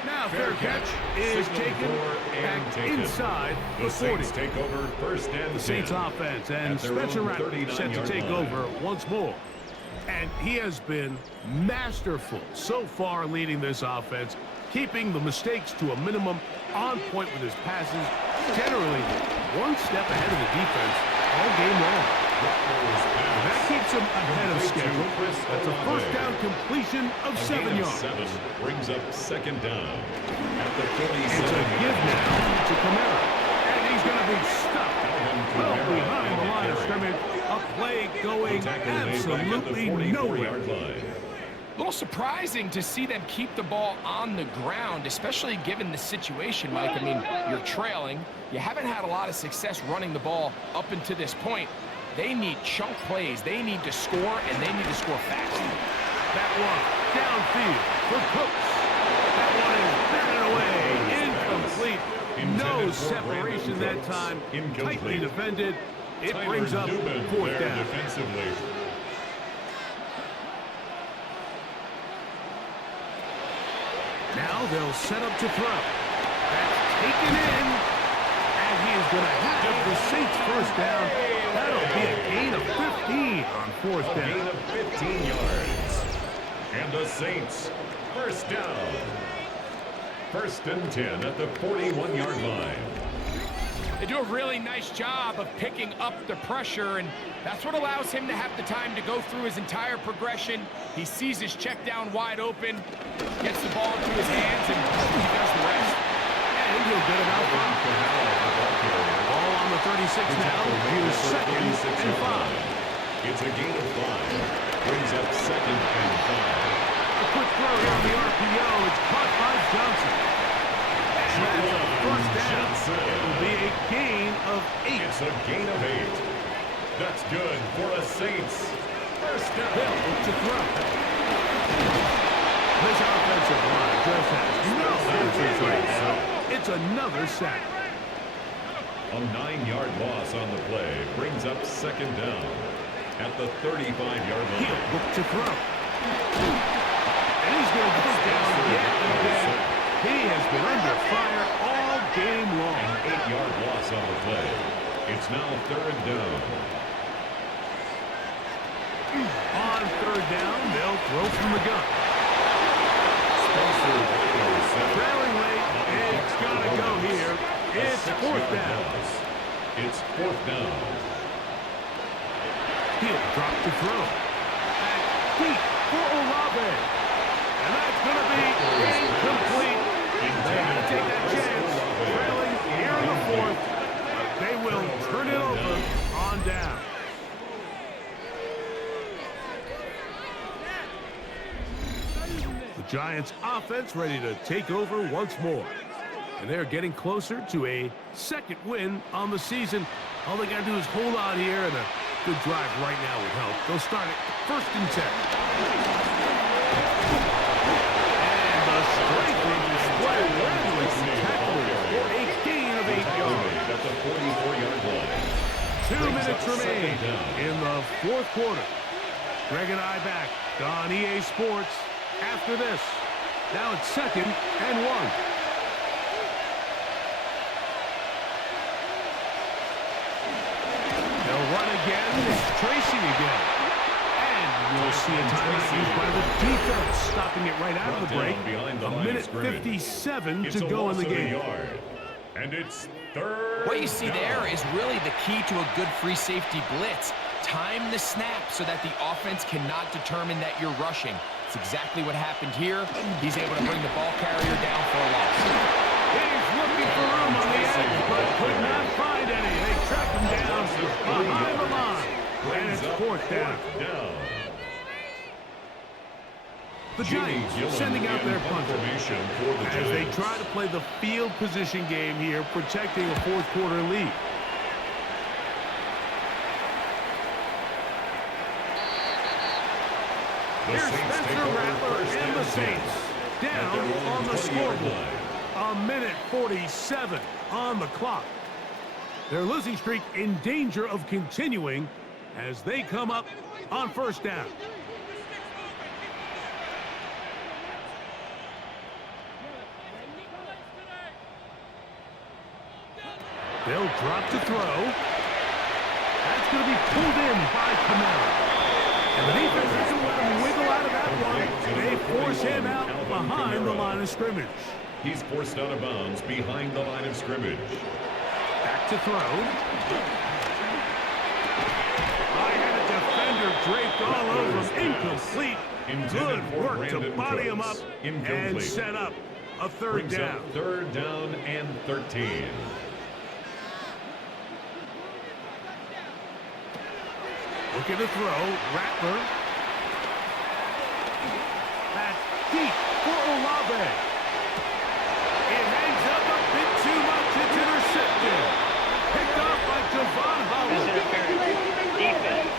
Now fair catch is taken back inside the 40. Take over 1st and 10. The Saints offense and Spencer Rattler set to take over once more. And he has been masterful so far leading this offense, keeping the mistakes to a minimum, on point with his passes, generally one step ahead of the defense all game long. That keeps him ahead of schedule. That's a 1st down completion of 7 yards. 7 brings up 2nd down at the 37. It's a give now to Kamara. And he's going to be stuck well behind the line of scrimmage. A play going absolutely nowhere. A little surprising to see them keep the ball on the ground, especially given the situation, Mike. I mean, you're trailing. You haven't had a lot of success running the ball up until this point. They need chunk plays. They need to score, and they need to score fast. That one downfield for Cooks. That one is batted away. Incomplete. No separation that time. Tightly defended. It brings up 4th down. Defensively. Now they'll set up to throw. That's taken in. And he is going to have the Saints 1st down. That'll be a gain of 15 on 4th down. A gain of 15 yards. And the Saints 1st down. 1st and 10 at the 41-yard line. They do a really nice job of picking up the pressure, and that's what allows him to have the time to go through his entire progression. He sees his check down wide open, gets the ball into his hands, and he does the rest. And he'll get it out. Ball on the 36 now. Here's 2nd and 5. It's a gain of 5. Brings up 2nd and 5. A quick throw down the RPO. It's caught by Johnson. And that's a 1st down. It'll be a gain of 8. It's a gain of 8. That's good for the Saints. 1st down. They'll look to throw. This offensive line just has no answers right now. It's another sack. A 9-yard loss on the play brings up 2nd down at the 35-yard line. He'll look to throw. And he's going to go down yet again. He has been under fire all game long. An 8-yard loss on the play. It's now 3rd down. On 3rd down, they'll throw from the gun. Trailing late, it's got to go here. It's 4th down. It's 4th down. He'll drop to throw. And deep for Olave. And that's going to be incomplete. They had to take that chance. Trailing here in the 4th. They will turn it over on down. Giants offense ready to take over once more. And they're getting closer to a second win on the season. All they got to do is hold on here, and a good drive right now would help. They'll start it 1st and 10. And the striking display with tackle for a gain of 8 yards. At the 44-yard line. 2 minutes remain in the 4th quarter. Greg and I back on EA Sports after this. Now it's 2nd and 1. They'll run again. It's Tracy again. And you'll see a timeout used by the defense, stopping it right out of the break. A minute 57 to go in the game. And it's 3rd. What you see there is really the key to a good free safety blitz. Time the snap so that the offense cannot determine that you're rushing. It's exactly what happened here. He's able to bring the ball carrier down for a loss. He's looking for room on the edge, but could not find any. They track him down behind the line. And it's 4th down. The Giants sending out their punter as they try to play the field position game here, protecting a 4th quarter lead. Here's Spencer Rattler and the Saints down on the scoreboard. A minute 47 on the clock. Their losing streak in danger of continuing as they come up on 1st down. They'll drop to throw. That's going to be pulled in by Kamara. And the defense doesn't let him wiggle out of that one. They force him out behind the line of scrimmage. He's forced out of bounds behind the line of scrimmage. Back to throw. I had a defender draped all over him. Incomplete. Good work to body him up and set up a 3rd down. 3rd down and 13. Looking to throw. Rattler. That's deep for Olave. It hangs up a bit too much. It's intercepted. Picked off by Javon Howard. Defense.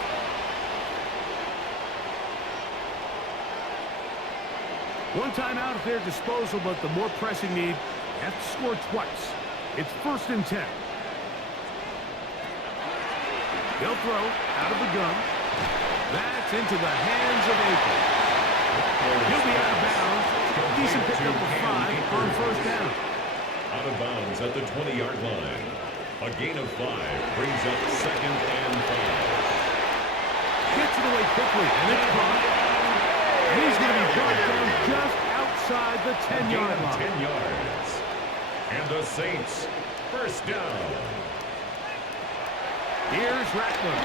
One timeout at their disposal, but the more pressing need, have to score twice. It's 1st and 10. They'll throw out of the gun. That's into the hands of Akers. He'll be out of bounds. Decent pickup of 5 on 1st down. Out of bounds at the 20-yard line. A gain of 5 brings up 2nd and 5. Gets it away quickly, and it's caught. And he's going to be brought down just outside the 10-yard line. 10 yards. And the Saints, 1st down. Here's Rattler.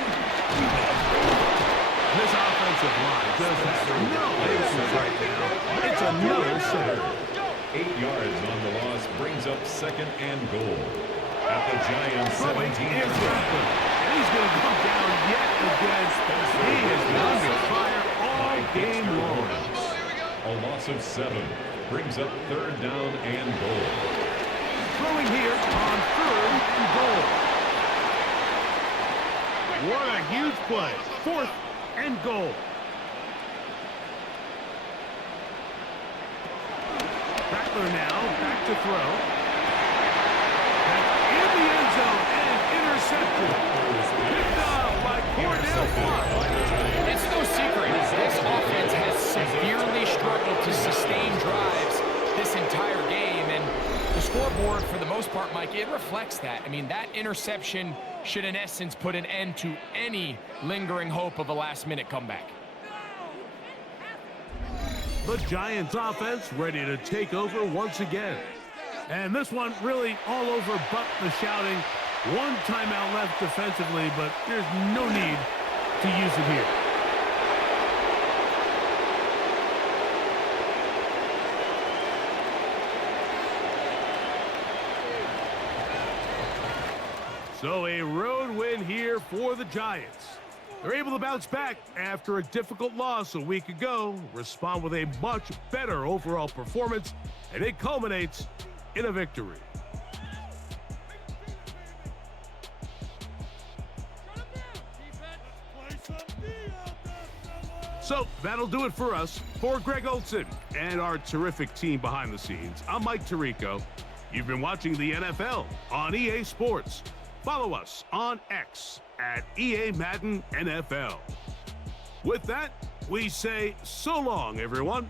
This offensive line does have no answers right now. It's another center. 8 yards on the loss brings up 2nd and goal. At the Giants' 17-yard line. And he's going to come down yet again. He has been under fire all game long. A loss of 7 brings up 3rd down and goal. Throwing here on 3rd and goal. What a huge play. 4th and goal. Rattler now back to throw. That's in the end zone and intercepted. Picked off by Cordell Flott. It's no secret. This offense has severely struggled to sustain drives this entire game, and the scoreboard, for the most part, Mike, it reflects that. I mean, that interception should, in essence, put an end to any lingering hope of a last-minute comeback. The Giants offense ready to take over once again. And this one really all over but the shouting. One timeout left defensively, but there's no need to use it here. So a road win here for the Giants. They're able to bounce back after a difficult loss a week ago, respond with a much better overall performance, and it culminates in a victory. So that'll do it for us. For Greg Olson and our terrific team behind the scenes, I'm Mike Tirico. You've been watching the NFL on EA Sports. Follow us on X at EA Madden NFL. With that, we say so long, everyone.